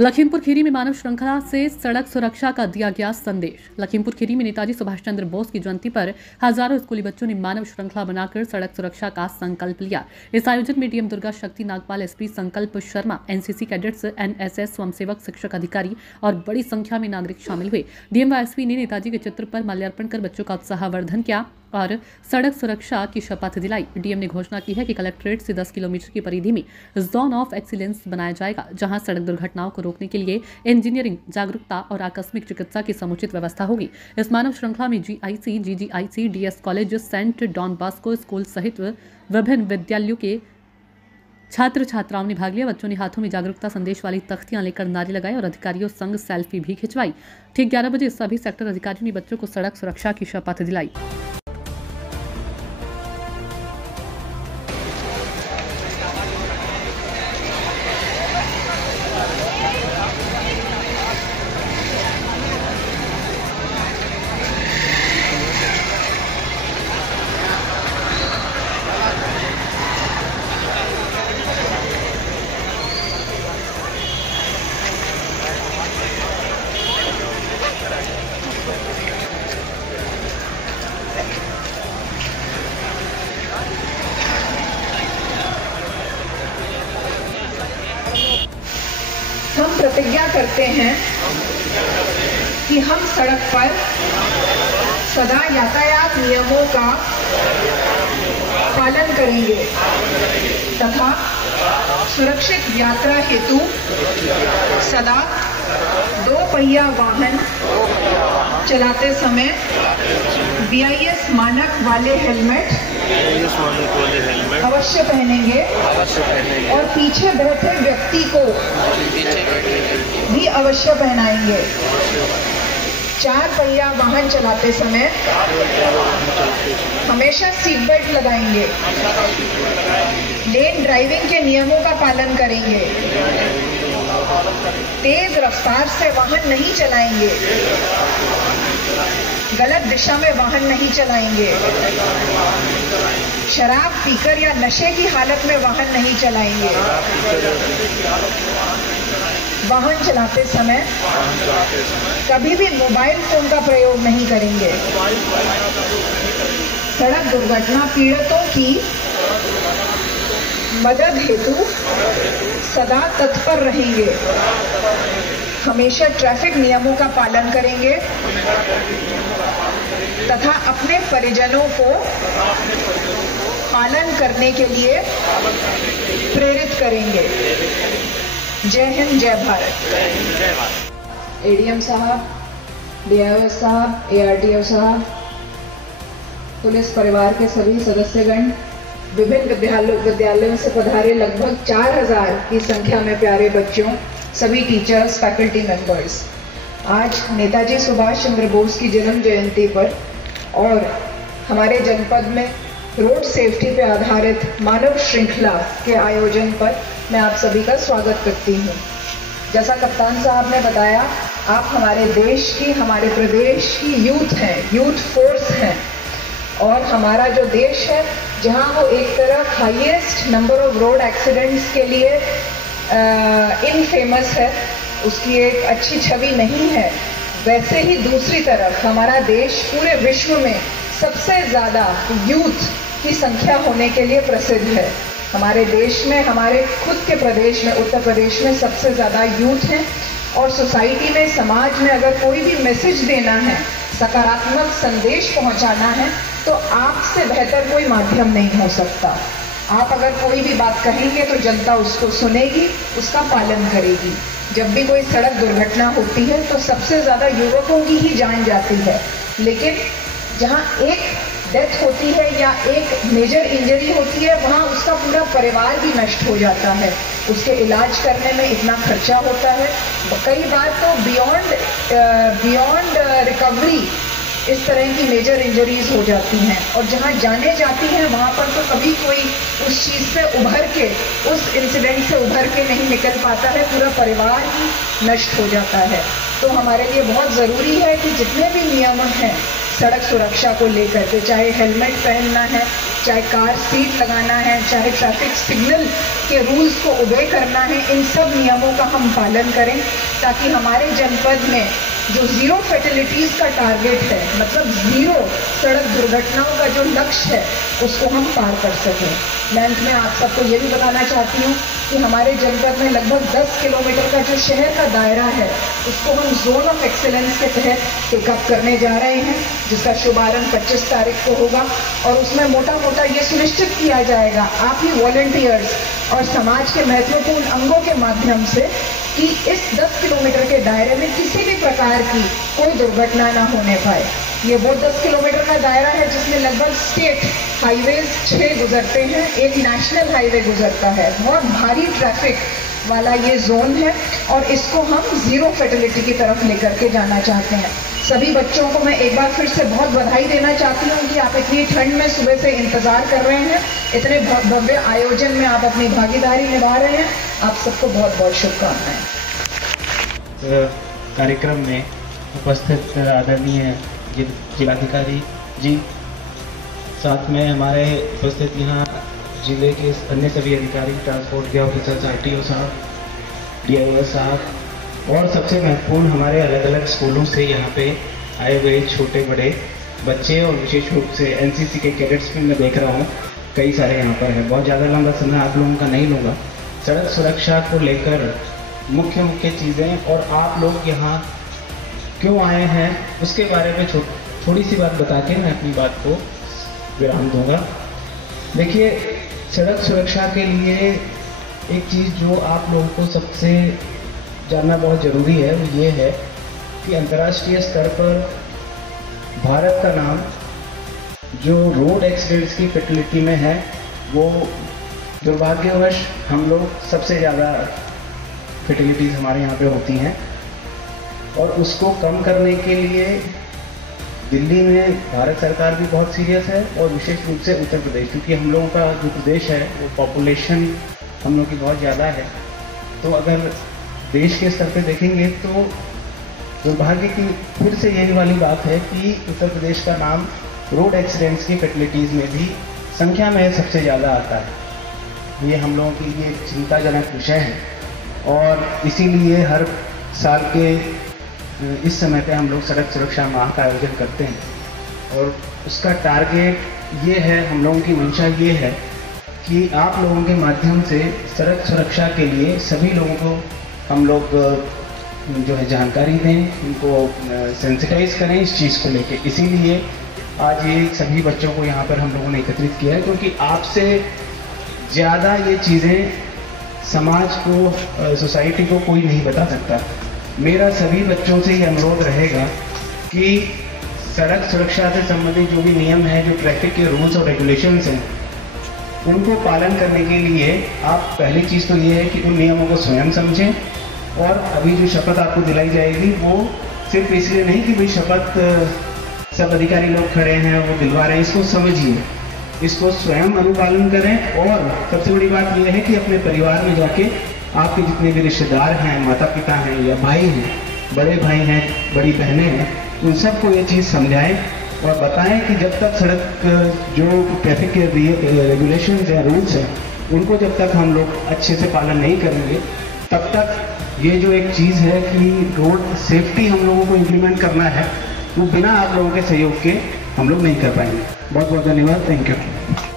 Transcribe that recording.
लखीमपुर खीरी में मानव श्रृंखला से सड़क सुरक्षा का दिया गया संदेश। लखीमपुर खीरी में नेताजी सुभाष चंद्र बोस की जयंती पर हजारों स्कूली बच्चों ने मानव श्रृंखला बनाकर सड़क सुरक्षा का संकल्प लिया। इस आयोजन में डीएम दुर्गा शक्ति नागपाल, एसपी संकल्प शर्मा, एनसीसी कैडेट्स, एनएसएस स्वयंसेवक, शिक्षक, अधिकारी और बड़ी संख्या में नागरिक शामिल हुए। डीएम व एसपी ने नेताजी के चित्र पर माल्यार्पण कर बच्चों का उत्साहवर्धन किया और सड़क सुरक्षा की शपथ दिलाई। डीएम ने घोषणा की है कि कलेक्ट्रेट से 10 किलोमीटर की परिधि में जोन ऑफ एक्सीलेंस बनाया जाएगा, जहां सड़क दुर्घटनाओं को रोकने के लिए इंजीनियरिंग, जागरूकता और आकस्मिक चिकित्सा की समुचित व्यवस्था होगी। इस मानव श्रृंखला में GIC, GGIC, DS college, saint Don Bosco school सहित विभिन्न विद्यालयों के छात्र छात्राओं ने भाग लिया। बच्चों ने हाथों में जागरूकता संदेश वाली तख्तियां लेकर नारे लगाए और अधिकारियों संग सेल्फी भी खिंचवाई। ठीक 11 बजे सभी सेक्टर अधिकारियों ने बच्चों को सड़क सुरक्षा की शपथ दिलाई। हम प्रतिज्ञा करते हैं कि हम सड़क पर सदा यातायात नियमों का पालन करेंगे तथा सुरक्षित यात्रा हेतु सदा 2 पहिया वाहन चलाते समय BIS मानक वाले हेलमेट अवश्य पहनेंगे और पीछे बैठे व्यक्ति को भी अवश्य पहनाएंगे। 4 पहिया वाहन चलाते समय हमेशा सीट बेल्ट लगाएंगे। लेन ड्राइविंग के नियमों का पालन करेंगे। तेज रफ्तार से वाहन नहीं चलाएंगे। गलत दिशा में वाहन नहीं चलाएंगे। शराब पीकर या नशे की हालत में वाहन नहीं चलाएंगे। वाहन चलाते समय कभी भी मोबाइल फोन का प्रयोग नहीं करेंगे। सड़क दुर्घटना पीड़ितों की मदद हेतु सदा तत्पर रहेंगे। हमेशा ट्रैफिक नियमों का पालन करेंगे तथा अपने परिजनों को पालन करने के लिए प्रेरित करेंगे। जय हिंद, जय भारत। एडीएम साहब, DIOS साहब, ARTO साहब, पुलिस परिवार के सभी सदस्यगण, विभिन्न विद्यालयों से पधारे लगभग 4000 की संख्या में प्यारे बच्चों, सभी टीचर्स, फैकल्टी मेंबर्स, आज नेताजी सुभाष चंद्र बोस की जन्म जयंती पर और हमारे जनपद में रोड सेफ्टी पर आधारित मानव श्रृंखला के आयोजन पर मैं आप सभी का स्वागत करती हूँ। जैसा कप्तान साहब ने बताया, आप हमारे देश की, हमारे प्रदेश की यूथ हैं, यूथ फोर्स हैं और हमारा जो देश है, जहाँ वो एक तरफ highest number of road accidents के लिए इनफेमस है, उसकी एक अच्छी छवि नहीं है, वैसे ही दूसरी तरफ हमारा देश पूरे विश्व में सबसे ज़्यादा यूथ की संख्या होने के लिए प्रसिद्ध है। हमारे देश में, हमारे खुद के प्रदेश में, उत्तर प्रदेश में सबसे ज़्यादा यूथ हैं और सोसाइटी में, समाज में अगर कोई भी मैसेज देना है, सकारात्मक संदेश पहुंचाना है, तो आपसे बेहतर कोई माध्यम नहीं हो सकता। आप अगर कोई भी बात कहेंगे तो जनता उसको सुनेगी, उसका पालन करेगी। जब भी कोई सड़क दुर्घटना होती है तो सबसे ज़्यादा युवकों की ही जान जाती है, लेकिन जहाँ एक डेथ होती है या एक मेजर इंजरी होती है, वहाँ उसका पूरा परिवार भी नष्ट हो जाता है। उसके इलाज करने में इतना खर्चा होता है, कई बार तो बियॉन्ड रिकवरी इस तरह की मेजर इंजरीज हो जाती हैं और जहाँ जाने जाती हैं वहाँ पर तो कभी कोई उस चीज़ से उभर के, उस इंसिडेंट से उभर के नहीं निकल पाता है, पूरा परिवार ही नष्ट हो जाता है। तो हमारे लिए बहुत ज़रूरी है कि जितने भी नियम हैं सड़क सुरक्षा को लेकर के, चाहे हेलमेट पहनना है, चाहे कार सीट लगाना है, चाहे ट्रैफिक सिग्नल के रूल्स को ओबे करना है, इन सब नियमों का हम पालन करें ताकि हमारे जनपद में जो ज़ीरो फैटिलिटीज़ का टारगेट है, मतलब ज़ीरो सड़क दुर्घटनाओं का जो लक्ष्य है, उसको हम पार कर सकें। मैं अंत में आप सबको ये भी बताना चाहती हूँ कि हमारे जनपद में लगभग 10 किलोमीटर का जो शहर का दायरा है, उसको हम जोन ऑफ एक्सीलेंस के तहत टेकअप करने जा रहे हैं, जिसका शुभारंभ 25 तारीख को होगा। और उसमें मोटा मोटा ये सुनिश्चित किया जाएगा आप ही वॉलंटियर्स और समाज के महत्वपूर्ण अंगों के माध्यम से कि इस 10 किलोमीटर के दायरे में किसी भी प्रकार की कोई दुर्घटना ना होने पाए। ये वो 10 किलोमीटर का दायरा है जिसमें लगभग स्टेट हाईवेज 6 गुजरते हैं, एक नेशनल हाईवे गुजरता है। बहुत भारी ट्रैफिक वाला ये जोन है और इसको हम ज़ीरो फैटिलिटी की तरफ लेकर के जाना चाहते हैं। सभी बच्चों को मैं एक बार फिर से बहुत बधाई देना चाहती हूँ कि आप इतनी ठंड में सुबह से इंतज़ार कर रहे हैं, इतने भव्य आयोजन में आप अपनी भागीदारी निभा रहे हैं। आप सबको बहुत बहुत शुभकामनाएं। कार्यक्रम में उपस्थित आदरणीय जिलाधिकारी जी, साथ में हमारे उपस्थित यहाँ जिले के अन्य सभी अधिकारी, ट्रांसपोर्ट के ऑफिसर्स, आरटीओ साहब, डीआईओ साहब और सबसे महत्वपूर्ण हमारे अलग अलग स्कूलों से यहाँ पे आए हुए छोटे बड़े बच्चे और विशेष रूप से एनसीसी के कैडेट्स भी मैं देख रहा हूँ, कई सारे यहाँ पर हैं। बहुत ज़्यादा लंबा समय आप लोगों का नहीं लूँगा। सड़क सुरक्षा को लेकर मुख्य चीज़ें और आप लोग यहाँ क्यों आए हैं उसके बारे में थोड़ी सी बात बता के मैं अपनी बात को विराम दूंगा। देखिए, सड़क सुरक्षा के लिए एक चीज़ जो आप लोगों को सबसे जानना बहुत ज़रूरी है वो ये है कि अंतर्राष्ट्रीय स्तर पर भारत का नाम जो रोड एक्सीडेंट्स की फैटिलिटी में है, वो दुर्भाग्यवश हम लोग सबसे ज़्यादा फैटिलिटीज़ हमारे यहाँ पे होती हैं। और उसको कम करने के लिए दिल्ली में भारत सरकार भी बहुत सीरियस है और विशेष रूप से उत्तर प्रदेश, क्योंकि हम लोगों का जो प्रदेश है वो पॉपुलेशन हम लोग की बहुत ज़्यादा है। तो अगर देश के स्तर पे देखेंगे तो दुर्भाग्य की फिर से यही वाली बात है कि उत्तर प्रदेश का नाम रोड एक्सीडेंट्स की फैटिलिटीज़ में भी संख्या में सबसे ज़्यादा आता है। ये हम लोगों के लिए चिंताजनक विषय है और इसीलिए हर साल के इस समय पे हम लोग सड़क सुरक्षा माह का आयोजन करते हैं और उसका टारगेट ये है, हम लोगों की मंशा ये है कि आप लोगों के माध्यम से सड़क सुरक्षा के लिए सभी लोगों को हम लोग जो है जानकारी दें, उनको सेंसिटाइज करें इस चीज़ को लेके। इसीलिए आज ये सभी बच्चों को यहाँ पर हम लोगों ने एकत्रित किया है, क्योंकि आपसे ज़्यादा ये चीज़ें समाज को, सोसाइटी को कोई नहीं बता सकता। मेरा सभी बच्चों से ये अनुरोध रहेगा कि सड़क सुरक्षा से संबंधित जो भी नियम हैं, जो ट्रैफिक के रूल्स और रेगुलेशंस हैं, उनको पालन करने के लिए आप पहली चीज़ तो ये है कि उन नियमों को स्वयं समझें। और अभी जो शपथ आपको दिलाई जाएगी वो सिर्फ इसलिए नहीं कि भाई शपथ सब अधिकारी लोग खड़े हैं वो दिलवा रहे हैं, इसको समझिए, इसको स्वयं अनुपालन करें। और सबसे बड़ी बात यह है कि अपने परिवार में जाके आपके जितने भी रिश्तेदार हैं, माता पिता हैं या भाई हैं, बड़े भाई हैं, बड़ी बहनें हैं, उन सबको ये चीज़ समझाएं और बताएं कि जब तक सड़क जो ट्रैफिक के रेगुलेशंस हैं, रूल्स हैं, उनको जब तक हम लोग अच्छे से पालन नहीं करेंगे तब तक ये जो एक चीज़ है कि रोड सेफ्टी हम लोगों को इम्प्लीमेंट करना है, वो बिना आप लोगों के सहयोग के हम लोग नहीं कर पाएंगे। बहुत बहुत धन्यवाद। Thank you.